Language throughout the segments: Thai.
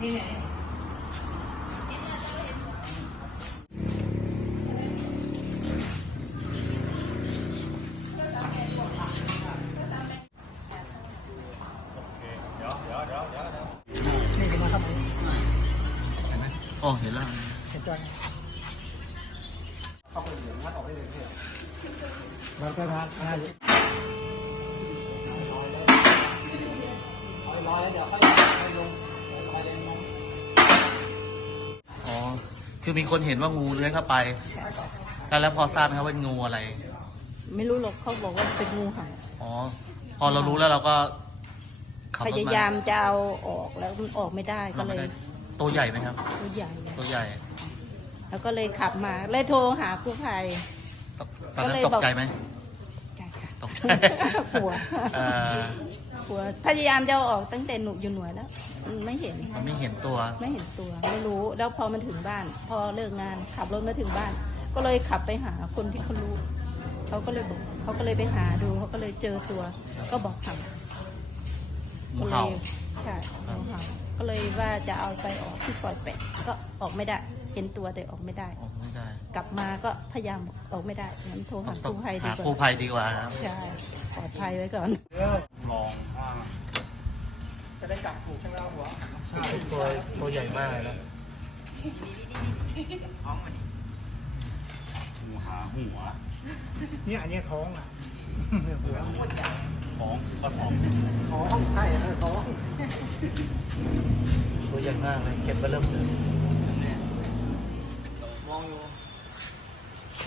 เห็นแล้วเห็นจังเข้าไปเหลืองมัดออกได้เลยเนี่ยแล้วก็ทานอะไรอยู่ลอยแล้วเดี๋ยวค่อยลงคือมีคนเห็นว่างูเลื้อยเข้าไปแต่แล้วพอทราบไหมครับว่างูอะไร ไม่รู้หรอกเขาบอกว่าเป็นงูค่ะ อ๋อ พอเรารู้แล้วเราก็ พยายามจะเอาออกแล้วมันออกไม่ได้ ก็เลย ตัวใหญ่ไหมครับ ตัวใหญ่ ตัวใหญ่ แล้วก็เลยขับมาเลยโทรหาผู้ภัยตอนนั้นตกใจไหมตกใจหัวหัวพยายามจะออกตั้งแต่หนูอยู่หน่วยแล้วไม่เห็นไม่เห็นตัว ไม่เห็นตัว ไม่รู้แล้วพอมันถึงบ้านพอเลิกงานขับรถมาถึงบ้าน ก็เลยขับไปหาคนที่เขารู้เขาก็เลยบอกเขาก็เลยไปหาดูเขาก็เลยเจอตัว ก็บอกขาบมเขาใช่เขาก็เลยว่าจะเอาไปออกที่ซอยแปดก็ออกไม่ได้็นตัวแต่ออกไม่ได้ออกไม่ได้ กลับมาก็พยายามออกไม่ได้ งั้นโทรหาผู้ภัยดีกว่าผู้ภัยดีกว่าใช่ ปลอดภัยไว้ก่อนมองจะได้กลับถูกช่างเล่าหัว ใช่ ตัวตัวใหญ่มากเลยนะ ท้องมันหาหัวเนี่ยอันนี้ท้องอะท้องก็ท้องท้อง ใช่ท้อง ตัวใหญ่มากเลยเข็มไปเริ่มเลย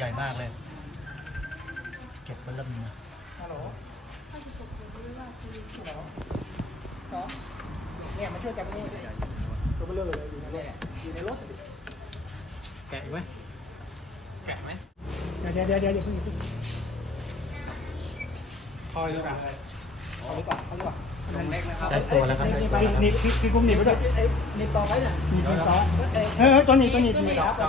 ใหญ่มากเลย เก็บไว้ลำนึฮัลโหลสอเนี่ยมาช่วยแกะไปเตัวเบลอเลยอยู่ในรถแกะไหมแกะไหมเดี๋ยวเดี๋ยวเดี๋ยวคอยดูก่อนคอยดูก่อนนุ่ตัวแล้วครับใจตัวแล้วครับนี่พี่พี่กุ้งหนีไปด้วยหนีต่อไปเนี่ยหนีต่อเออตัวหนีตัวหนีหนีต่อ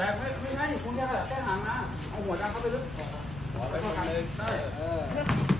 แต่ไม่ไม่ให้คุณแค่แค่หางนะเอาหัวดังเข้าไปลึกไปก่อนเลยใช่